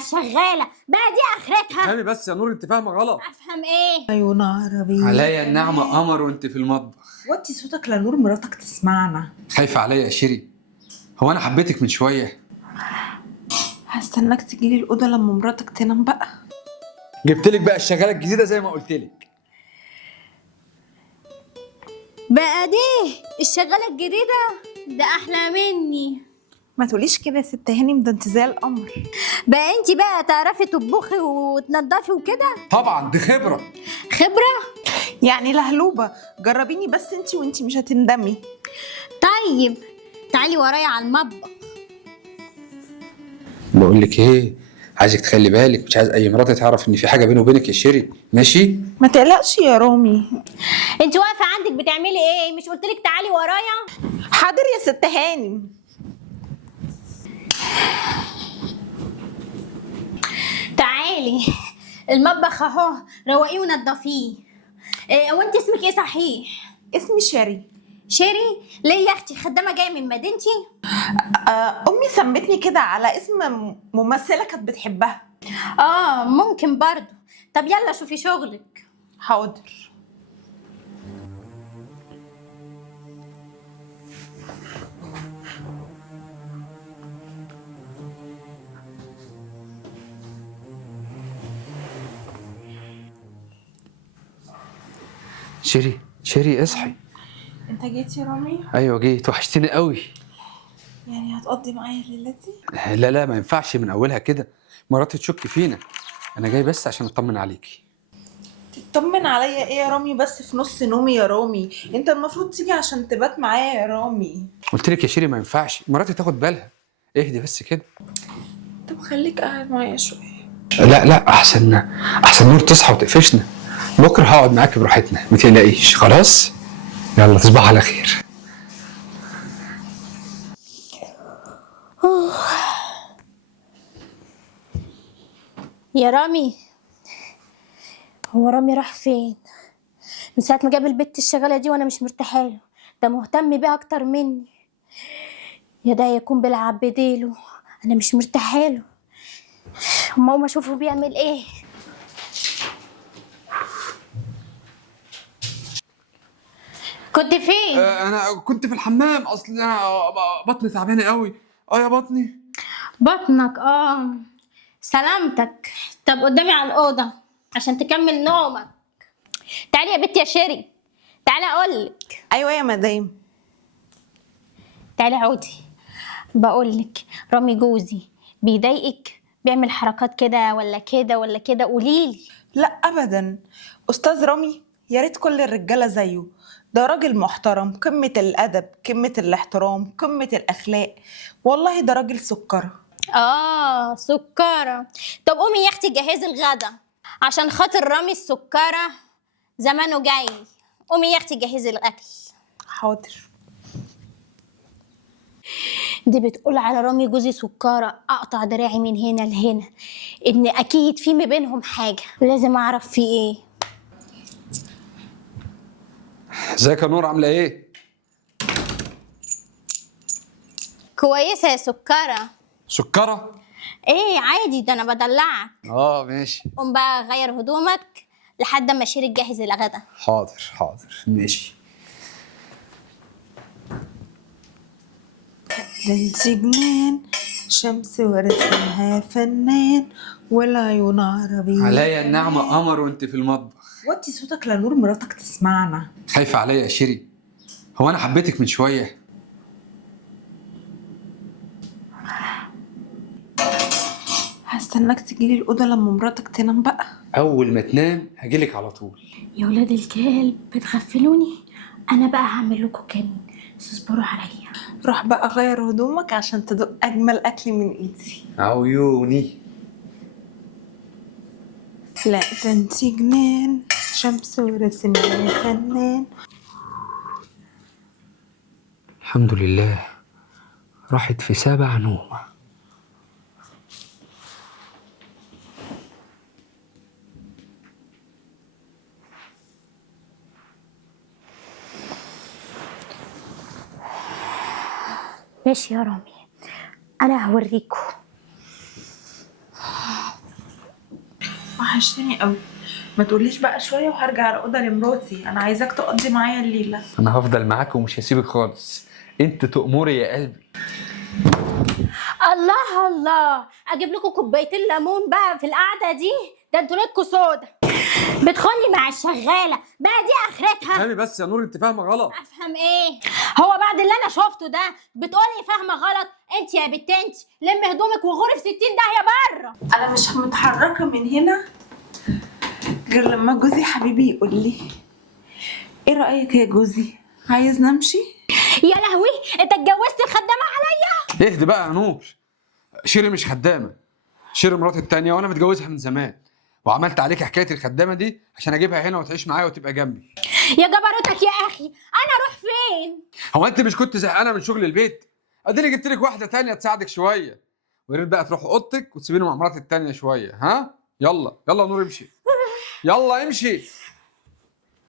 الشغاله بقى دي اخرتها. افهمي بس يا نور، انت فاهمه غلط. افهم ايه؟ عيون عربي عليا النعمه قمر وانت في المطبخ. وطي صوتك لنور مراتك تسمعنا. خايفه عليا يا شيري؟ هو انا حبيتك من شويه؟ هستناك تجيلي الأوضة لما مراتك تنام بقى. جبتلك بقى الشغاله الجديده زي ما قلتلك. بقى دي الشغاله الجديده؟ ده احلى مني. ما تقوليش كده يا ست هانم، ده انت زي القمر. بقى انت بقى تعرفي تطبخي وتنضفي وكده؟ طبعا دي خبره. خبره؟ يعني لهلوبة، جربيني بس انت مش هتندمي. طيب تعالي ورايا على المطبخ. بقول لك ايه، عايزك تخلي بالك، مش عايز اي مراتي تعرف ان في حاجه بيني وبينك يا شيري، ماشي؟ ما تقلقش يا رامي. انت واقفه عندك بتعملي ايه؟ مش قلتلك تعالي ورايا؟ حاضر يا ست هانم. تعالي المطبخ اهو، روقيه ونضفيه. إيه وانت اسمك ايه صحيح؟ اسمي شاري. شيري؟ ليه يا اختي؟ خدامه جايه من مدينتي؟ أمي سمتني كده على اسم ممثلة كانت بتحبها. ممكن برضو. طب يلا شوفي شغلك. حاضر. شيري اصحي. انت جيت يا رامي؟ ايوه جيت، وحشتني قوي. يعني هتقضي معايا ليلتي؟ لا ما ينفعش من اولها كده، مراتي تشك فينا. انا جاي بس عشان اطمن عليكي. تطمن عليا ايه يا رامي؟ بس في نص نومي يا رامي، انت المفروض تيجي عشان تبات معايا يا رامي. قلت لك يا شيري ما ينفعش، مراتي تاخد بالها. اهدي بس كده. طب خليك قاعد معايا شويه. لا احسن نور تصحى وتقفشنا. بكره هقعد معاكي براحتنا، ما تقلقيش. خلاص يلا تصبح على خير. يا رامي، هو رامي راح فين؟ من ساعه ما جاب البت الشغاله دي وانا مش مرتاحه له. ده مهتم بيها اكتر مني. يا ده يكون بيلعب بديله. انا مش مرتاحه له. اما اقوم اشوفه بيعمل ايه. كنت فين؟ انا كنت في الحمام، اصل انا بطني تعبانه قوي. يا بطني. بطنك؟ سلامتك. طب قدامي على الأوضة عشان تكمل نومك. تعالي يا بنتي يا شيري، تعالي أقولك. ايوه يا مدام. تعالي عودي. بقولك رامي جوزي بيضايقك؟ بيعمل حركات كده ولا كده ولا كده؟ قوليلي. لا ابدا، استاذ رامي يا ريت كل الرجاله زيه. ده راجل محترم، قمه الادب، قمه الاحترام، قمه الاخلاق. والله ده راجل سكره. سكرة. طب قومي يا اختي جهزي الغدا عشان خاطر رامي السكرة زمانه جاي. قومي يا اختي جهزي الأكل. حاضر. دي بتقول على رامي جوزي سكارة. اقطع دراعي من هنا لهنا. ان اكيد في ما بينهم حاجة، لازم اعرف في ايه. ازيك يا نور، عامله ايه؟ كويسة يا سكارة. سكره؟ ايه عادي، ده انا بدلعك. ماشي. قوم بقى غير هدومك لحد ما شيري تجهز الغدا. حاضر ماشي. ده انت جنان، شمس ورسمها فنان، والعيون عربي. عليا النعمه قمر وانت في المطبخ. وطي صوتك لنور مراتك تسمعنا. خايفه عليا يا شيري؟ هو انا حبيتك من شويه؟ هستناك تجيلي الأوضة لما مراتك تنام بقى. اول ما تنام هجيلك على طول. يا ولاد الكلب بتغفلوني. انا بقى هعمل لكم كمين، تصبروا عليا. روح بقى غير هدومك عشان تدوق أجمل أكل من إيدي. عيوني. لا ده انت جنان، شمس ورسمها فنان. الحمد لله، راحت في 7 نومة. ماشي يا رامي، انا هوريكم. وحشتني قوي. ما تقوليش بقى شويه وهرجع الاوضه لمراتي، انا عايزاك تقضي معايا الليله. انا هفضل معاك ومش هسيبك خالص، انت تأمري يا قلبي. الله الله، اجيب لكم كوبايتين ليمون بقى في القعده دي؟ ده انتوا ليكوا صودا. بتخوني مع الشغاله بقى، دي اخرتها. فهمي بس يا نور، انت فاهمه غلط. افهم ايه؟ هو بعد اللي انا شفته ده بتقولي فاهمه غلط؟ انت يا بنت انت لمي هدومك وغوري في 60 داهيه بره. انا مش متحركه من هنا غير لما جوزي حبيبي يقول لي ايه رايك يا جوزي، عايز نمشي؟ يا لهوي، انت اتجوزت الخدامه عليا؟ اهدي بقى يا نور، شيري مش خدامه، شيري مراتي التانية وانا متجوزها من زمان، وعملت عليك حكايه الخدامه دي عشان اجيبها هنا وتعيش معايا وتبقى جنبي. يا جبروتك يا اخي، انا اروح فين؟ هو انت مش كنت زهقانه من شغل البيت؟ اديني جبت لك واحده تانية تساعدك شويه، ويا ريت بقى تروح اوضتك وتسيبيني مع مراتي التانية شويه. ها يلا يلا يا نور امشي، يلا امشي.